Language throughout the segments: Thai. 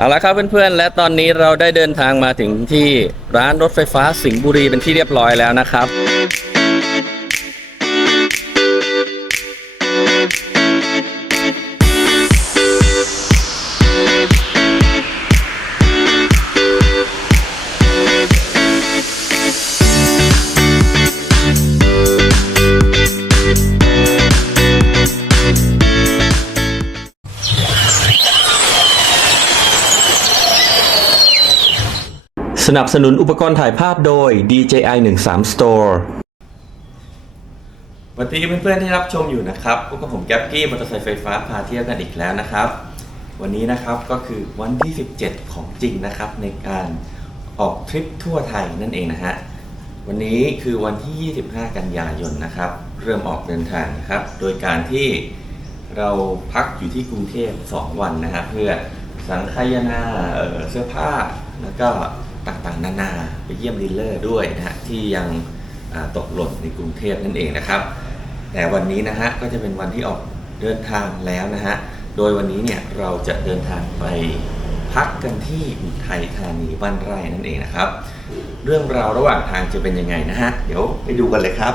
เอาละครับเพื่อนๆ และตอนนี้เราได้เดินทางมาถึงที่ร้านรถไฟฟ้าสิงห์บุรีเป็นที่เรียบร้อยแล้วนะครับ นับสนุนอุปกรณ์ถ่ายภาพโดย DJI 13 Store สวัสดีเพื่อนๆที่รับชมอยู่นะครับพบกับผมแก๊ปกี้มอเตอร์ไซค์ไฟฟ้าพาเที่ยวกันอีกแล้วนะครับ วันนี้นะครับก็คือวันที่ 17 ของจริงนะครับ ในการออกทริปทั่วไทยนั่นเองนะฮะ วันนี้คือวันที่ 25 กันยายนนะครับ เริ่มออกเดินทางนะครับ โดยการที่เราพักอยู่ที่กรุงเทพ 2 วันนะฮะเพื่อสังคายนาเออเสื้อผ้าแล้วก็ ต่างๆ นานาไปเยี่ยมดีลเลอร์ด้วยนะฮะที่ยังตกหล่นในกรุงเทพนั่นเองนะครับ แต่วันนี้นะฮะก็จะเป็นวันที่ออกเดินทางแล้วนะฮะโดยวันนี้เนี่ยเราจะเดินทางไปพักกันที่อุทัยธานีบ้านไร่นั่นเองนะครับ เรื่องราวระหว่างทางจะเป็นยังไงนะฮะเดี๋ยวไปดูกันเลยครับ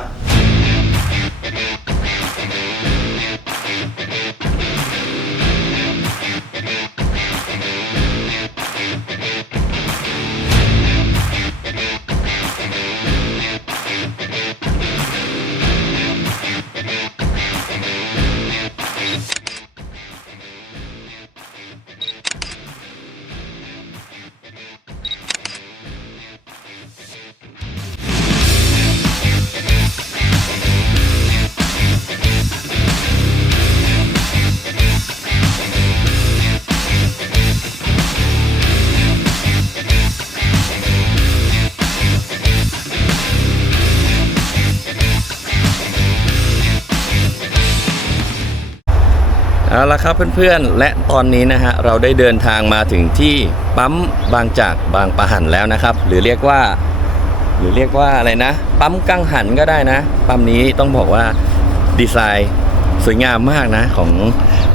เอาละครับเพื่อนๆ และตอนนี้นะฮะเราได้เดินทางมาถึงที่ปั๊มบางจากบางปะหันแล้วนะครับ หรือเรียกว่า หรือเรียกว่าอะไรนะ ปั๊มกังหันก็ได้นะ ปั๊มนี้ต้องบอกว่าดีไซน์สวยงามมากนะของ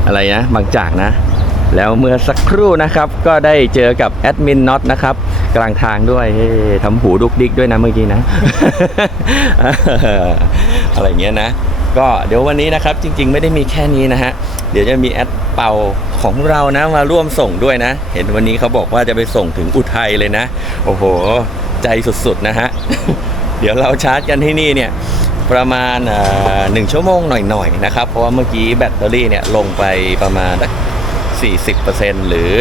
อะไรนะบางจากนะ แล้วเมื่อสักครู่นะครับก็ได้เจอกับแอดมินน็อตนะครับกลางทางด้วยทำหูดุกดิกด้วยนะเมื่อกี้นะ อะไรอย่างเงี้ยนะ ก็เดี๋ยววันนี้นะครับจริง ๆ ไม่ได้มีแค่นี้นะฮะเดี๋ยวจะมีแอดเป่าของเรานะมาร่วมส่งด้วยนะ เห็นวันนี้เขาบอกว่าจะไปส่งถึงอุทัยเลยนะ โอ้โห ใจสุดๆนะฮะเดี๋ยวเราชาร์จกันที่นี่เนี่ยประมาณหนึ่งชั่วโมงหน่อยๆนะครับ เพราะว่าเมื่อกี้แบตเตอรี่เนี่ยลงไปประมาณสัก40%หรือ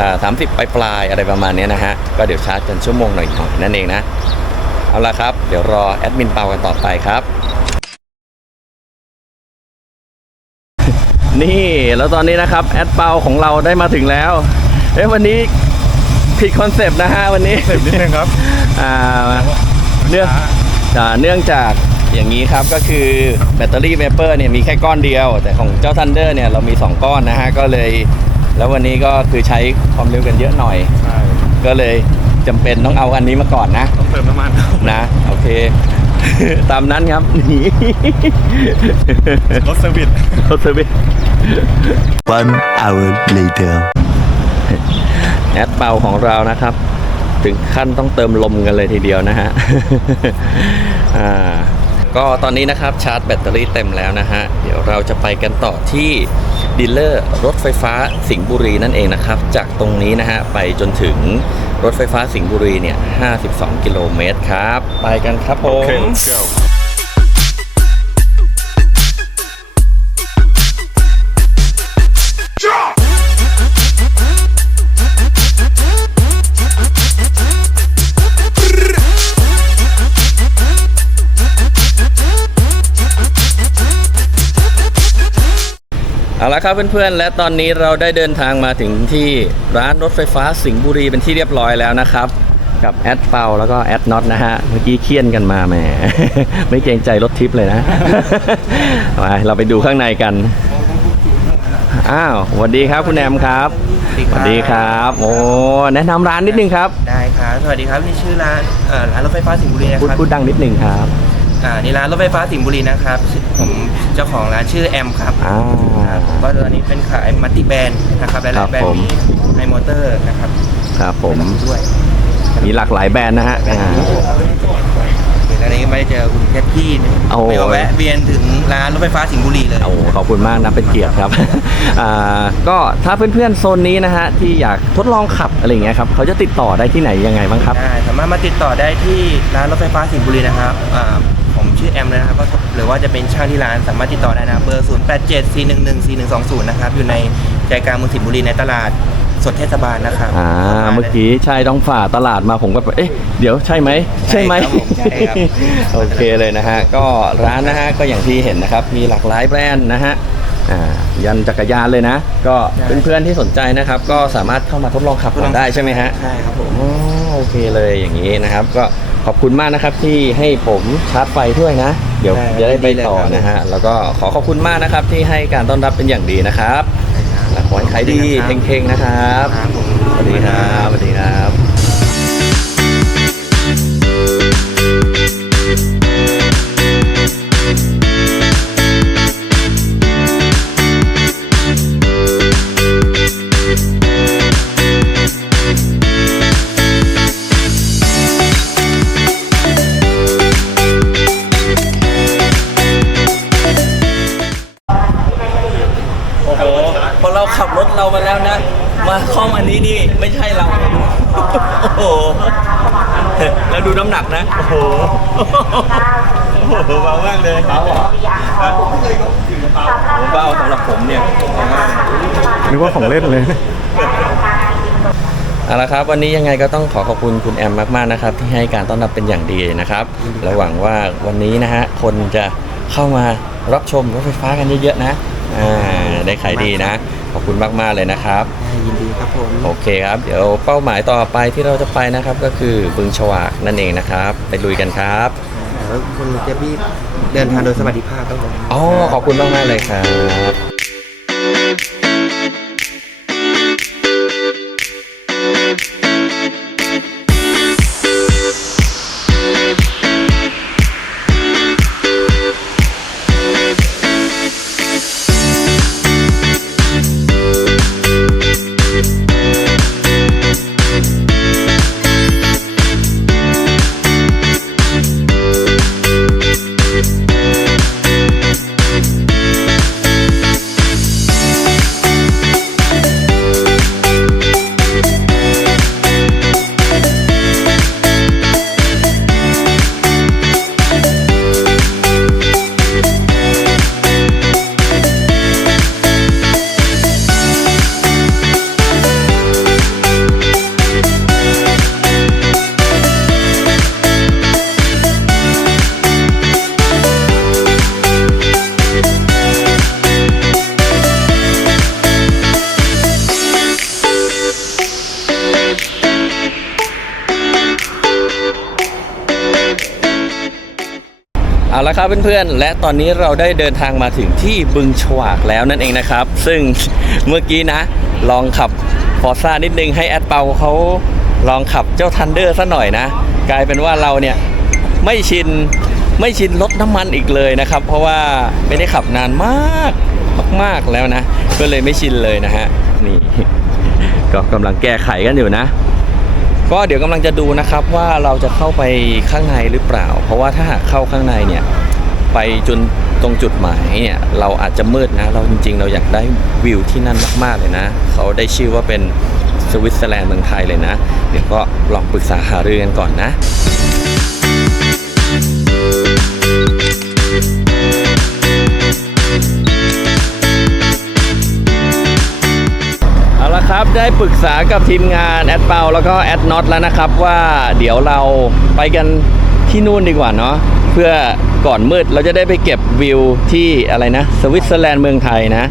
อ่า30ปลายๆอะไรประมาณนี้นะฮะ ก็เดี๋ยวชาร์จกันชั่วโมงหน่อยๆนั่นเองนะ เอาละครับ เดี๋ยวรอแอดมินเปากันต่อไปครับ นี่แล้วตอนนี้นะครับแอดเปาของเราได้มาถึงแล้วเอ้ยวันนี้ผิดคอนเซปต์นะฮะวันนี้เสร็จนิดนึงครับ อ่าเนื่องอ่าเนื่องจากอย่างนี้ครับก็คือแบตเตอรี่เวเปอร์เนี่ยมีแค่ก้อนเดียว แต่ของเจ้า Thunder เนี่ยเรามี 2 ก้อนนะฮะก็เลย แล้ววันนี้ก็คือใช้ความเร็วกันเยอะหน่อย ใช่ก็เลยจำเป็นต้องเอาอันนี้มาก่อนนะ ต้องเติมน้ำมันนะโอเค ตามนั้นครับนี่รถเซอร์วิสรถเซอร์วิส One hour later. แอดเปาของเรานะครับ ถึงขั้นต้องเติมลมกันเลยทีเดียวนะฮะอ่า ก็ตอนนี้นะครับชาร์จแบตเตอรี่เต็มแล้วนะฮะ เดี๋ยวเราจะไปกันต่อที่ดีลเลอร์รถไฟฟ้าสิงห์บุรีนั่นเองนะครับ จากตรงนี้นะฮะ ไปจนถึงรถไฟฟ้าสิงห์บุรีเนี่ย 52 กิโลเมตรครับ ไปกันครับผโอเคม let's เอาละครับเพื่อนๆ และตอนนี้เราได้เดินทางมาถึงที่ร้านรถไฟฟ้าสิงห์บุรีเป็นที่เรียบร้อยแล้วนะครับ กับแอดเปาแล้วก็แอดน็อตนะฮะ เมื่อกี้เคี่ยนกันมาแหม ไม่เกรงใจรถทิปเลยนะ ไปเราไปดูข้างในกัน อ้าวสวัสดีครับคุณแอมครับสวัสดีครับ โอ้แนะนำร้านนิดนึงครับได้ครับ สวัสดีครับนี่ชื่อร้านเอ่อร้านรถไฟฟ้าสิงห์บุรีนะพูดครับพูดดังนิดนึงครับ อ่านี่ร้านรถไฟฟ้าสิงห์บุรีนะครับ ชื่อ ผมเจ้าของร้านชื่อแอมครับอ่าก็ตอนนี้เป็นขายมัลติแบรนด์นะครับหครัลาบยๆแบรนผม ด์มีมอเตอร์นะครับครับผม ด้วยมีหลากหลายแบรนด์นะฮะอ่า แล้วนี้ไม่ได้เจอคุณแคทพี่โอ้โหไม่มาแวะเวียนถึงร้านรถไฟฟ้าสิงห์บุรีเลย โอ้ขอบคุณมากนะเป็นเกียรติครับ อ่าก็ถ้าเพื่อนๆโซนนี้นะฮะที่อยากทดลองขับอะไรอย่างเงี้ยครับเขาจะติดต่อได้ที่ไหนยังไงบ้างครับ ได้สามารถมาติดต่อได้ที่ร้านรถไฟฟ้าสิงห์บุรีนะครับอ่าผมชื่อแอมเลยนะครับก็หรือว่าจะเป็นช่างที่ร้านสามารถติดต่อได้นะเบอร์ 0 8 7 4 1 1 4 1 2 0 นะครับ อยู่ในใจกลางเมืองสิงห์บุรีในตลาด สดเทศบาลนะครับอ่าเมื่อกี้ใช่ต้องฝ่าตลาดมาผมก็แบบเอ๊ะเดี๋ยวใช่ไหมใช่ไหมใช่ครับผมใช่ครับ โอเคเลยนะฮะก็ร้านนะฮะก็อย่างที่เห็นนะครับมีหลากหลายแบรนด์นะฮะอ่ายันจักรยานเลยนะ ก็เพื่อนๆที่สนใจนะครับ ก็สามารถเข้ามาทดลองขับก่อนได้ใช่ไหมฮะ ใช่ครับผม อ๋อโอเคเลยอย่างนี้นะครับ ก็ขอบคุณมากนะครับที่ให้ผมชาร์จไฟด้วยนะ เดี๋ยวได้จะได้ไปยินดีเลยต่อครับ นะฮะแล้วก็ขอขอบคุณมากนะครับที่ให้การต้อนรับเป็นอย่างดีนะครับและ ขอให้ขายดีเฮงๆนะครับ ครับผม สวัสดีครับ สวัสดีครับากเลยเบาเหรอครับโอ้โหเบาสำหรับผมเนี่ยเบามากนึกว่าของเล่นเลย เอาละครับวันนี้ยังไงก็ต้องขอขอบคุณคุณแอมมากๆนะครับที่ให้การต้อนรับเป็นอย่างดีนะครับและหวังว่าวันนี้นะฮะคนจะเข้ามารับชมรถไฟฟ้ากันเยอะๆนะอ่าได้ขายดีนะ ขอบคุณมากๆเลยนะครับ ยินดีครับผม โอเคครับ เดี๋ยวเป้าหมายต่อไปที่เราจะไปนะครับก็คือบึงฉวากนั่นเองนะครับ ไปลุยกันครับ แล้วคุณเจบี้ เดินทางโดยสวัสดิภาพครับผม อ๋อขอบคุณมากๆเลยครับ เอาละครับเพื่อนๆ และตอนนี้เราได้เดินทางมาถึงที่บึงฉวากแล้วนั่นเองนะครับ ซึ่งเมื่อกี้นะ ลองขับฟอร์ซ่านิดนึงให้แอดเปาเขาลองขับเจ้าทันเดอร์ซะหน่อยนะ กลายเป็นว่าเราเนี่ยไม่ชินไม่ชินรถน้ำมันอีกเลยนะครับ เพราะว่าไม่ได้ขับนานมากมากๆแล้วนะ ก็เลยไม่ชินเลยนะฮะนี่ก็กำลังแก้ไขกันอยู่นะ ก็เดี๋ยวกำลังจะดูนะครับว่าเราจะเข้าไปข้างในหรือเปล่า เพราะว่าถ้าหากเข้าข้างในเนี่ย ไปจนตรงจุดหมายเนี่ยเราอาจจะมืดนะ เราจริงๆ เราอยากได้วิวที่นั่นมากๆเลยนะ เขาได้ชื่อว่าเป็นสวิตเซอร์แลนด์เมืองไทยเลยนะ เดี๋ยวก็ลองปรึกษาหารือกันก่อนนะเอาละครับได้ปรึกษากับทีมงานแอดเปาแล้วก็แอดน็อตแล้วนะครับว่าเดี๋ยวเราไปกันที่นู่นดีกว่าเนาะ เพื่อก่อนมืดเราจะได้ไปเก็บวิวที่อะไรนะ สวิตเซอร์แลนด์เมืองไทยนะ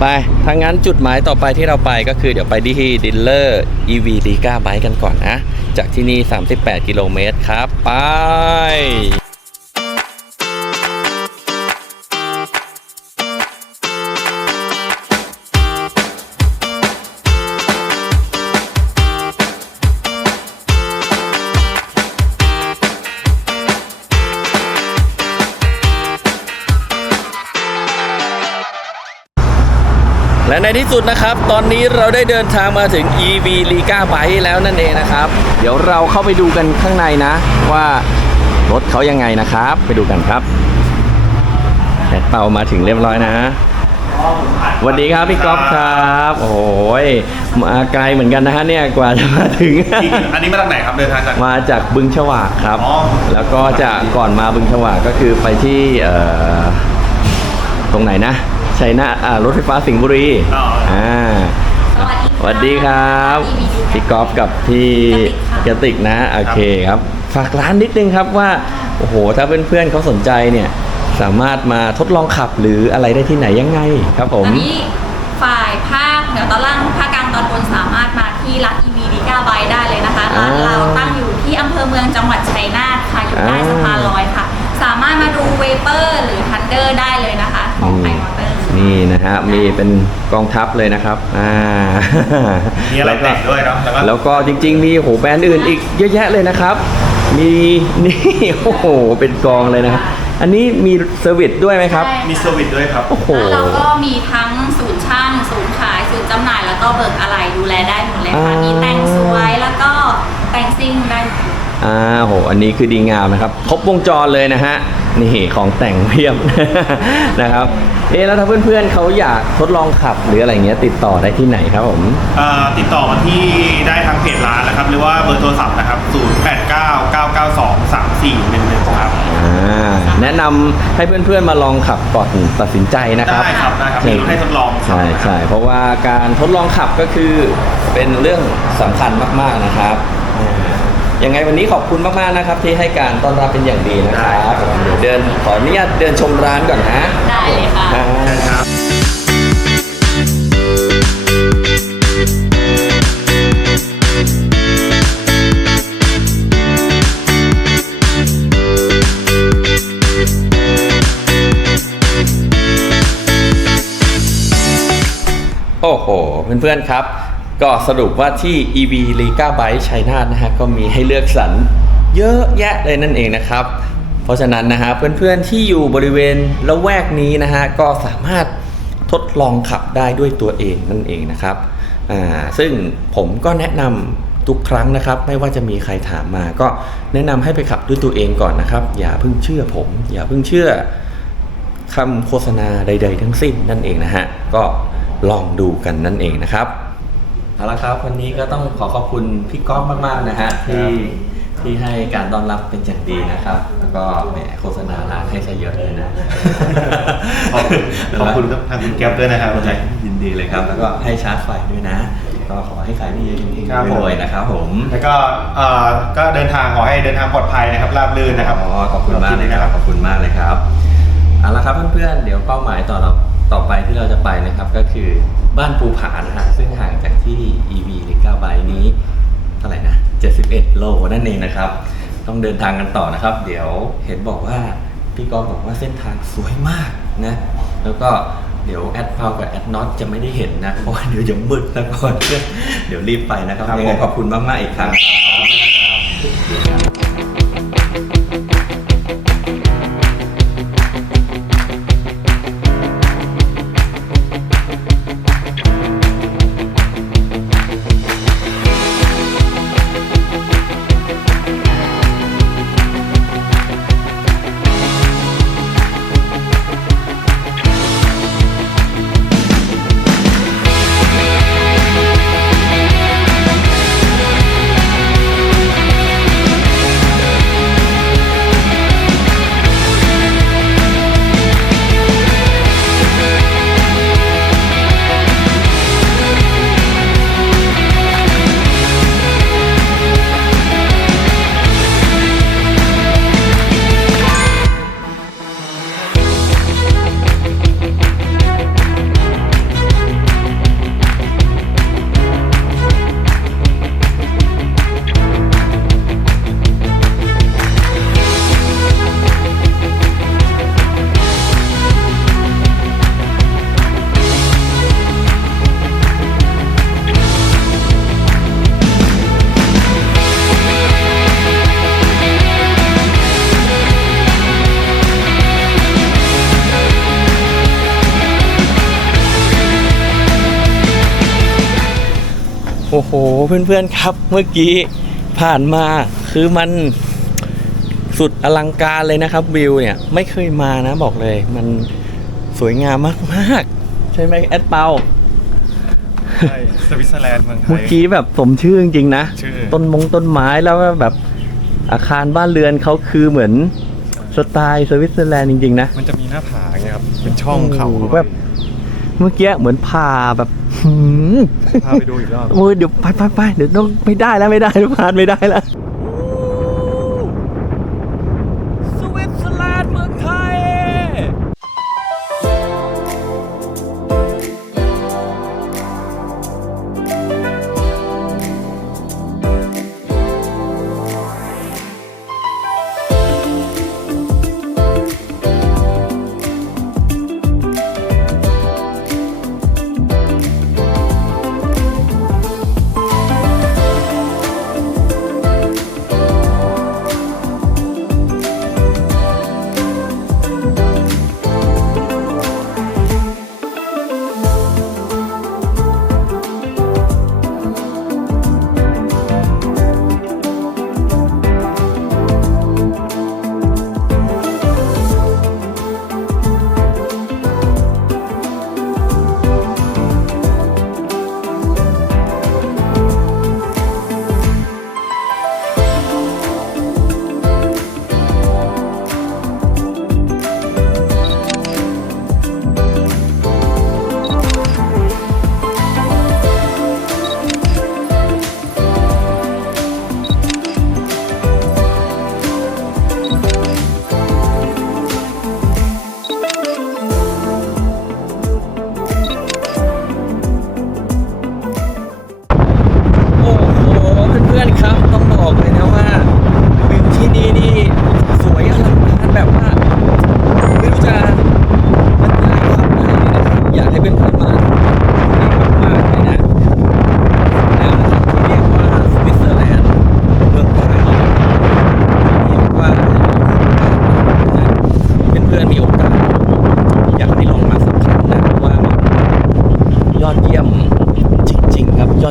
ไปทางนั้นจุดหมายต่อไปที่เราไปก็คือเดี๋ยวไปที่ดิลเลอร์ EV ดีก้าไบกันก่อนนะ จากที่นี่ 38 กิโลเมตรครับ ไป ในที่สุดนะครับ ตอนนี้เราได้เดินทางมาถึง EV Liga Bike แล้วนั่นเองนะครับ เดี๋ยวเราเข้าไปดูกันข้างในนะ ว่ารถเขายังไงนะครับ ไปดูกันครับแอดเปามาถึงเรียบร้อยนะสวัสดีครับพี่ก๊อฟครับ โอ้ยมาไกลเหมือนกันนะฮะเนี่ยกว่าจะมาถึง อันนี้มาจากไหนครับเดินทางจากมาจากบึงฉวากครับอ๋อแล้วก็จะก่อนมาบึงฉวากก็คือไปที่เอ่อตรงไหนนะ ชัยนาอ่ารถไฟฟ้าสิงห์บุรีอ๋ออ่ อ่าสวัสดีครับพี่กอล์ฟกับพี่กติกนะโอเคครับ ฝากร้านนิดนึงครับว่าโอ้โหถ้าเพื่อนๆเขาสนใจเนี่ยสามารถมาทดลองขับหรืออะไรได้ที่ไหนยังไงครับผตอมนนี้ฝ่ายภาคเหนือตอนล่างภาคกลางตอนบนสามารถมาที่ร้าน EV ดีก้าไบได้เลยนะคะร้านเราตั้งอยู่ที่อำเภอเมืองจังหวัดชัยนาทค่ะอยู่ใต้สะพานลอยค่ะ สามารถมาดูเวเปอร์หรือทันเดอร์ได้เลยนะคะของไอมอเตอร์ นี่นะฮะมีเป็นกองทัพเลยนะครับอ่ามีอะไรแล้วก็แต่งด้วยเนาะแล้วก็แล้วก็จริง ๆ มีโหแบรนด์อื่นอีกเยอะแยะเลยนะครับ มีนี่โอ้โหเป็นกองเลยนะครับอันนี้มีเซอร์วิสด้วยไหมครับใช่มีเซอร์วิสด้วยครับ โอ้โห แล้วเราก็มีทั้งศูนย์ช่างศูนย์ขายศูนย์จำหน่ายแล้วก็เบิกอะไรดูแลได้หมดเลยค่ะอ่ามี มีแต่งสวยแล้วก็แต่งซิ่งได้หมด อ่าโห อันนี้คือดีงามนะครับ ครบวงจรเลยนะฮะ นี่ของแต่งเพียบ นะครับ เอ๊ะแล้วถ้าเพื่อนๆเขาอยากทดลองขับ หรืออะไรเงี้ยติดต่อได้ที่ไหนครับผม เอ่อติดต่อมาที่ได้ทางเพจร้านนะครับ หรือว่าเบอร์โทรศัพท์นะครับ 0899923411 ครับ อ่าแนะนำให้เพื่อนๆมาลองขับก่อนตัดสินใจนะครับได้ครับได้ครับมีรถให้ทดลองครับ ใช่ใช่เพราะว่าการทดลองขับก็คือเป็นเรื่องสำคัญมากๆนะครับอ่า ยังไงวันนี้ขอบคุณมากๆนะครับ ที่ให้การต้อนรับเป็นอย่างดีนะครับเดี๋ยวเดินขออนุญาตเดินชมร้านก่อนนะได้เลยค่ะอ่าครับโอ้โห เพื่อนๆครับ ก็สรุปว่าที่ EV Liga Bike ชัยนาทนะฮะก็มีให้เลือกสรรเยอะแยะเลยนั่นเองนะครับ เพราะฉะนั้นนะฮะเพื่อนๆที่อยู่บริเวณละแวกนี้นะฮะก็สามารถทดลองขับได้ด้วยตัวเองนั่นเองนะครับอ่าซึ่งผมก็แนะนำทุกครั้งนะครับ ไม่ว่าจะมีใครถามมา ก็แนะนำให้ไปขับด้วยตัวเองก่อนนะครับ อย่าเพิ่งเชื่อผม อย่าเพิ่งเชื่อคำโฆษณาใด ๆ ทั้งสิ้นนั่นเองนะฮะก็ลองดูกันนั่นเองนะครับ เอาละครับวันนี้ก็ต้องขอขอบคุณพี่ก๊อฟมากๆนะฮะที่ที่ให้การต้อนรับเป็นอย่างดีนะครับ แล้วก็แหมโฆษณาร้านให้ซะเยอะเลยนะ ขอบคุณขอบคุณครับทางคุณแก๊ปด้วยนะครับยินดีเลยครับ แล้วก็ให้ชาร์จไฟด้วยนะ ก็ขอให้ขายดีจริงครับผมๆรวยๆนะครับผม แล้วก็เอ่อก็เดินทางขอให้เดินทางปลอดภัยนะครับราบรื่นนะครับอ๋อขอบคุณมากเลยครับ ขอบคุณมากเลยครับเอาละครับเพื่อนๆเดี๋ยวเป้าหมายต่อเราต่อไปที่เราจะไปนะครับก็คือ บ้านภูผานะฮะซึ่งห่างจากที่ EV ลิก้าไบนี้เท่าไหร่นะ 71 โลนั่นเองนะครับ ต้องเดินทางกันต่อนะครับ เดี๋ยวเห็นบอกว่าพี่กอฟบอกว่าเส้นทางสวยมากนะ แล้วก็เดี๋ยวแอดพาวกับแอดน็อตจะไม่ได้เห็นนะ เพราะว่าเดี๋ยวจะมืดนะก่อนเดี๋ยวรีบไปนะครับครับยังไงผมขอบคุณมาก ๆ อีกครั้ง โหเพื่อนๆครับ เมื่อกี้ผ่านมาคือมันสุดอลังการเลยนะครับวิวเนี่ยไม่เคยมานะบอกเลย มันสวยงามมากๆ ใช่ไหมแอดเปาใช่สวิตเซอร์แลนด์เมืองไทเมื่อยกี้แบบสมชื่อจริงๆนะชื่อต้นมงต้นไม้แล้วก็แบบอาคารบ้านเรือนเขาคือเหมือนสไตล์สวิตเซอร์แลนด์จริงๆนะ มันจะมีหน้าผาไงครับ เป็นช่องเขาโอ้โหแบบ เมื่อกี้เหมือนผ่าแบบหืมพาไปดูอีกรอบโอ้ยเดี๋ยวไปไปไปเดี๋ยวต้องไม่ได้แล้วไม่ได้ผ่านไม่ได้แล้ว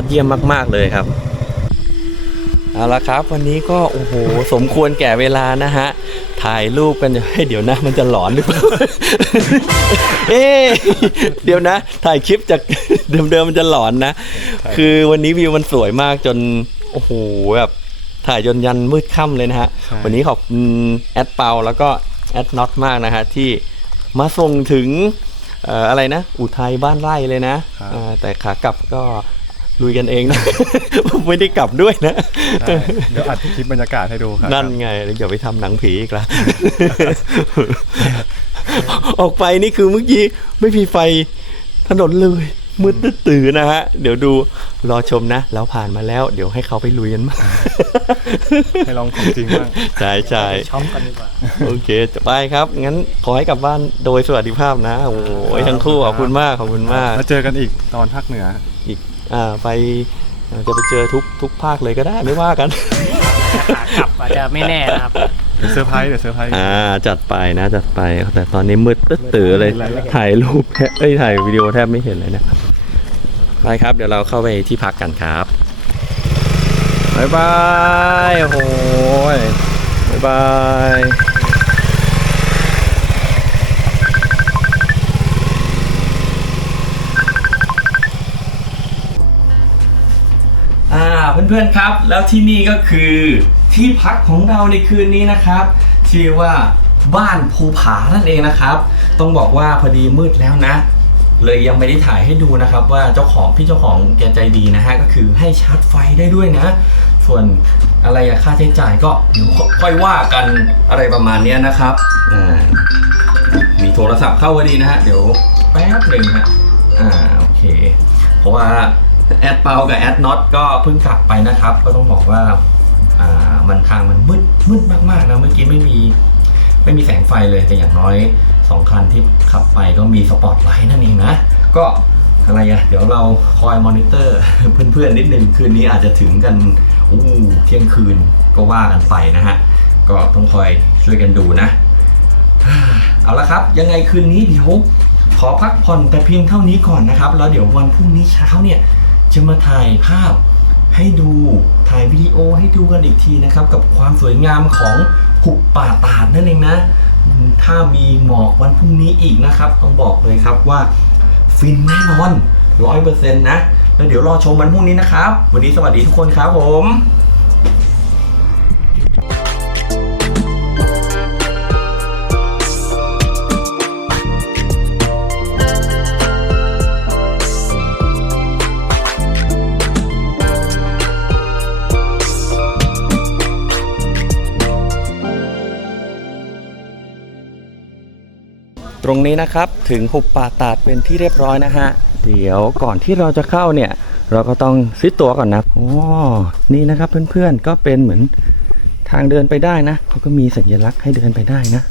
เยี่ยมมาก ๆ เลยครับเอาละครับ วันนี้ก็โอ้โหสมควรแก่เวลานะฮะ ถ่ายรูปกันให้ยเดี๋ยวนะ มันจะหลอนหรือเปล่าเอ๊ะเดี๋ยวนะ ถ่ายคลิปจากเดิมๆมันจะหลอนนะ คือวันนี้วิวมันสวยมากจนโอ้โหแบบถ่ายจนยันมืดค่ำเลยนะฮะใช่วันนี้ขอบคุณแอดเปาแล้วก็แอดน็อตมากนะฮะที่มาส่งถึงเอ่ออะไรนะ อุทัยบ้านไร่เลยนะอ่าแต่ขากลับก็ ลุยกันเองนะ ไม่ได้กลับด้วยนะใช่เดี๋ยวอัดคลิปบรรยากาศให้ดูครับนั่นไงเดี๋ยวไปทำหนังผีอีกละออกไปนี่คือเมื่อกี้ไม่มีไฟถนนเลยมืดตื่นนะฮะ เดี๋ยวดูรอชมนะแล้วผ่านมาแล้ว เดี๋ยวให้เขาไปลุยกันมางให้ลองของจริงบ้างใช่ใช่ช้อมกันดีกว่าโอเคจะไปครับ งั้นขอให้กลับบ้านโดยสวัสดิภาพนะ โอ้ยทั้งคู่ขอบคุณมากขอบคุณมากแล้วเจอกันอีกตอนภาคเหนืออีกอ่า ไปอ่าจะไปเจอทุกทุกภาคเลยก็ได้ไม่ว่ากันกลับอาจจะไม่แน่นะครับเดี๋ยวเซอร์ไพรส์เดี๋ยวเซอร์ไพรส์อ่าจัดไปนะจัดไปแต่ตอนนี้มืดตึ๊ดตือเลยมืดเลยถ่ายรูปแทบเอ้ยถ่ายวิดีโอแทบไม่เห็นเลยนะครับไปครับ เดี๋ยวเราเข้าไปที่พักกันครับบายบายโอ้โหบายบาย เพื่อนๆครับ แล้วที่นี่ก็คือที่พักของเราในคืนนี้นะครับชื่อว่าบ้านภูผานั่นเองนะครับ ต้องบอกว่าพอดีมืดแล้วนะ เลยยังไม่ได้ถ่ายให้ดูนะครับ ว่าเจ้าของพี่เจ้าของแกใจดีนะฮะก็คือให้ชาร์จไฟได้ด้วยนะ ส่วนอะไรอะค่าใช้จ่ายก็เดี๋ยวค่อยว่ากันอะไรประมาณนี้นะครับอ่ามีโทรศัพท์เข้าพอดีนะฮะเดี๋ยวแป๊บหนึ่งฮะอ่าโอเค เพราะว่า แอดเปากับแอดน็อตก็เพิ่งกลับไปนะครับ ก็ต้องบอกว่าอ่ามันทางมันมืดมืดมากๆนะเมื่อกี้ไม่มีไม่มีแสงไฟเลยแต่อย่างน้อยสองคันที่ขับไปก็มีสปอตไลท์นั่นเองนะก็อะไรอะเดี๋ยวเราคอยมอนิเตอร์เพื่อนๆนิดนึงคืนนี้อาจจะถึงกันอู้เที่ยงคืนก็ว่ากันไปนะฮะก็ต้องคอยช่วยกันดูนะ เอาละครับ ยังไงคืนนี้เดี๋ยวขอพักผ่อนแต่เพียงเท่านี้ก่อนนะครับ แล้วเดี๋ยววันพรุ่งนี้เช้าเนี่ย จะมาถ่ายภาพให้ดูถ่ายวิดีโอให้ดูกันอีกทีนะครับ กับความสวยงามของหุบป่าตาดนั่นเองนะ ถ้ามีหมอกวันพรุ่งนี้อีกนะครับ ต้องบอกเลยครับว่าฟินแน่นอนร้อยเปอร์เซ็นต์นะ แล้วเดี๋ยวรอชมวันพรุ่งนี้นะครับ วันนี้สวัสดีทุกคนครับผม รงนี้นะครับถึงหุบป่าตาดเป็นที่เรียบร้อยนะฮะ เดี๋ยวก่อนที่เราจะเข้าเนี่ย เราก็ต้องซื้อตั๋วก่อนนะโอ้นี่นะครับเพื่อนๆก็เป็นเหมือนทางเดินไปได้นะเขาก็มีสัญลักษณ์ให้เดินไปได้นะ